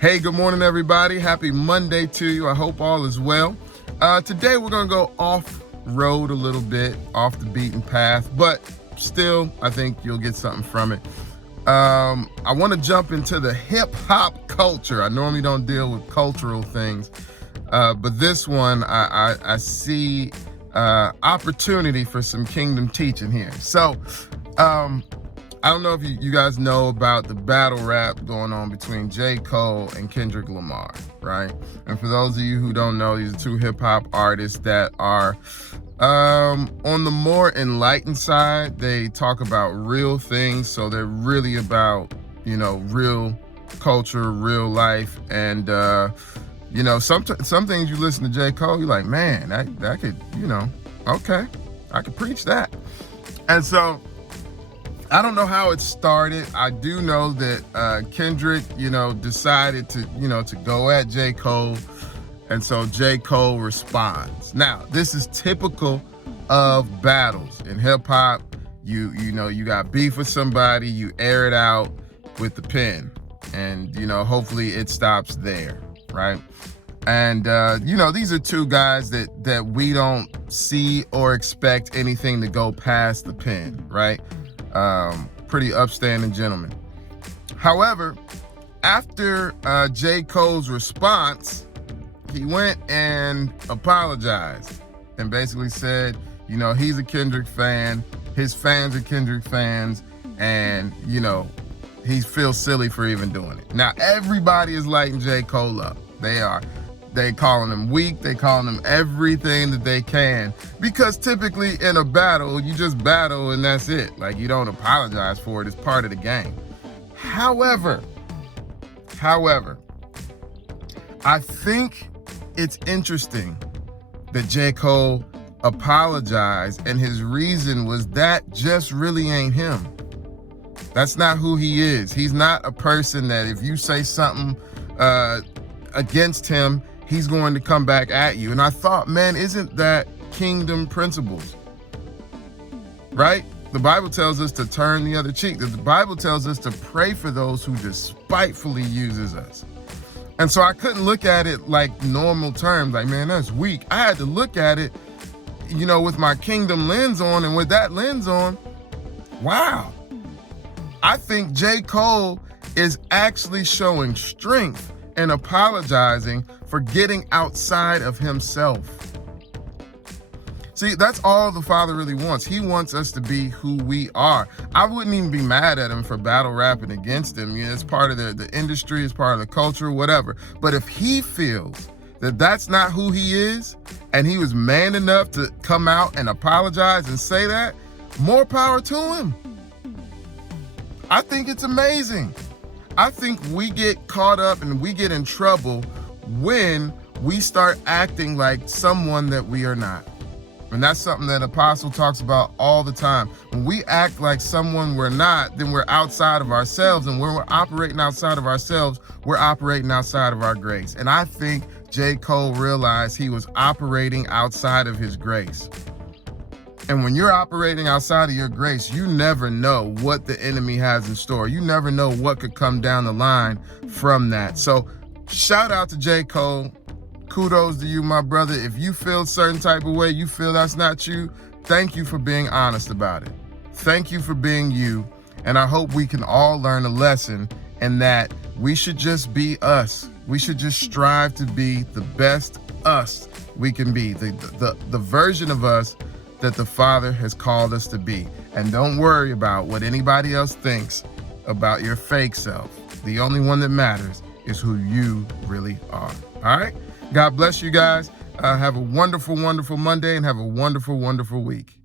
Hey, good morning, everybody. Happy Monday to you. I hope all is well. Today, we're going to go off-road a little bit, off the beaten path, but still, I think you'll get something from it. I want to jump into the hip-hop culture. I normally don't deal with cultural things, but this one, I see opportunity for some kingdom teaching here. So, I don't know if you guys know about the battle rap going on between J. Cole and Kendrick Lamar, right? And for those of you who don't know, these are two hip-hop artists that are on the more enlightened side. They talk about real things, so they're really about, real culture, real life. And, some things you listen to J. Cole, you're like, man, that could, okay, I could preach that. And so, I don't know how it started. I do know that Kendrick, decided to go at J. Cole. And so J. Cole responds. Now, this is typical of battles. In hip hop, you got beef with somebody, you air it out with the pen. And, hopefully it stops there, right? And, these are two guys that we don't see or expect anything to go past the pen, right? Pretty upstanding gentleman. However, after J. Cole's response, he went and apologized and basically said, he's a Kendrick fan, his fans are Kendrick fans, and, he feels silly for even doing it. Now, everybody is lighting J. Cole up. They calling him weak. They calling him everything that they can, because typically in a battle, you just battle and that's it. Like, you don't apologize for it. It's part of the game. However, I think it's interesting that J. Cole apologized, and his reason was that just really ain't him. That's not who he is. He's not a person that if you say something against him, he's going to come back at you. And I thought, man, isn't that kingdom principles? Right? The Bible tells us to turn the other cheek. The Bible tells us to pray for those who despitefully uses us. And so I couldn't look at it like normal terms, like, man, that's weak. I had to look at it, with my kingdom lens on, and with that lens on, wow. I think J. Cole is actually showing strength and apologizing for getting outside of himself. See, that's all the Father really wants. He wants us to be who we are. I wouldn't even be mad at him for battle rapping against him. It's part of the industry, it's part of the culture, whatever. But if he feels that that's not who he is, and he was man enough to come out and apologize and say that, more power to him. I think it's amazing. I think we get caught up and we get in trouble when we start acting like someone that we are not. And that's something that Apostle talks about all the time. When we act like someone we're not, then we're outside of ourselves. And when we're operating outside of ourselves, we're operating outside of our grace. And I think J. Cole realized he was operating outside of his grace. And when you're operating outside of your grace, you never know what the enemy has in store. You never know what could come down the line from that. So shout out to J. Cole. Kudos to you, my brother. If you feel a certain type of way, you feel that's not you, thank you for being honest about it. Thank you for being you. And I hope we can all learn a lesson in that we should just be us. We should just strive to be the best us we can be, the version of us that the Father has called us to be. And don't worry about what anybody else thinks about your fake self. The only one that matters is who you really are. All right? God bless you guys. Have a wonderful, wonderful Monday, and have a wonderful, wonderful week.